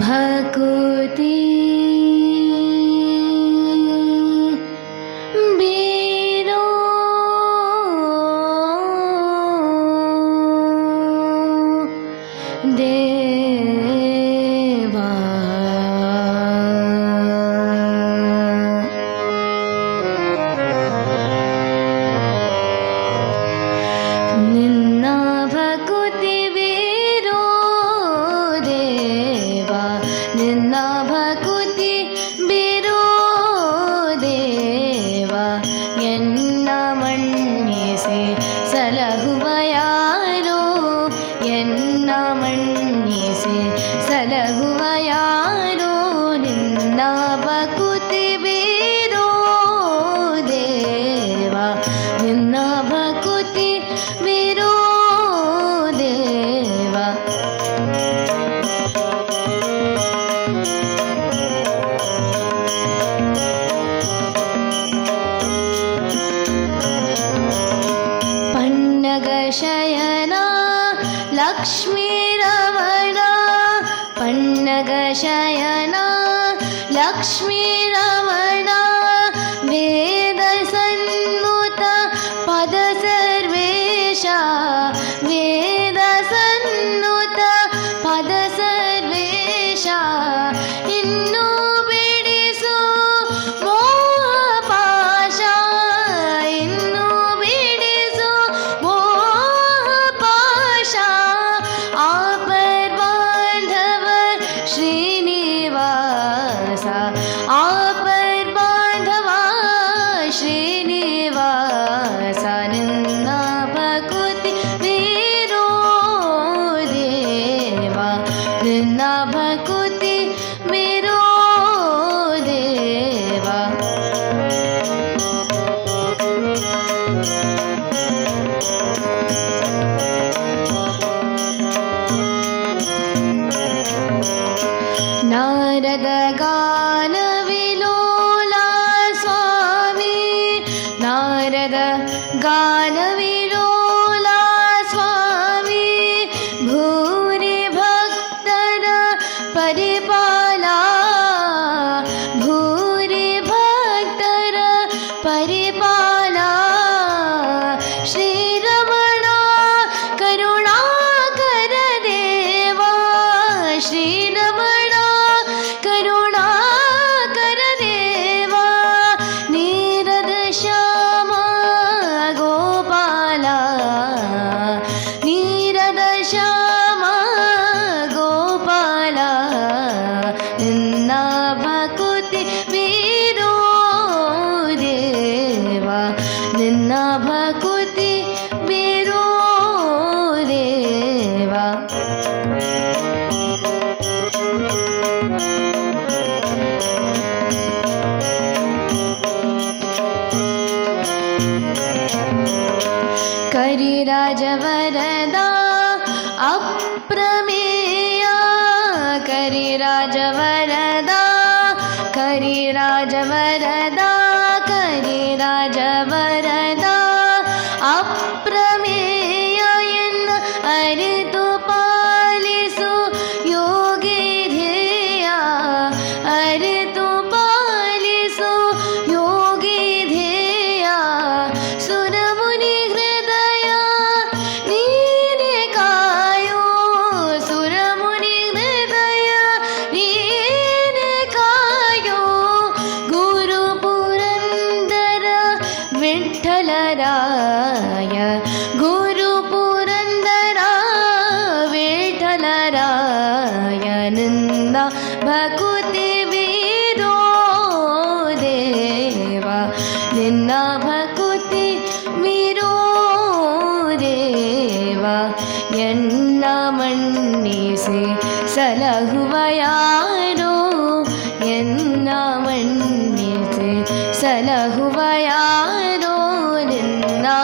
भर മനസ്സേ സലഹുവയാരോ എന്ന മണ്ണീസേ സലഹുവയാരോ നിന്ന പകുതി लक्ष्मी रमणा पन्नगशयना लक्ष्मी कुति मेरो देवा। नारदगान विलोला स्वामी नारद गान गानवि राजवरदा अप्रमेया। करि राजवरदा करि राजवरदा। വിട്ടലരായ ഗുരു പുരന്ദര വിട്ടലരായ നന്ദ ഭകുതി വീരോ ദേവ നിന്ന ഭകുതി വീരോ ദേവ എന്ന മണ്ണിസെ സലഹുവയാ बया रोरिन्दा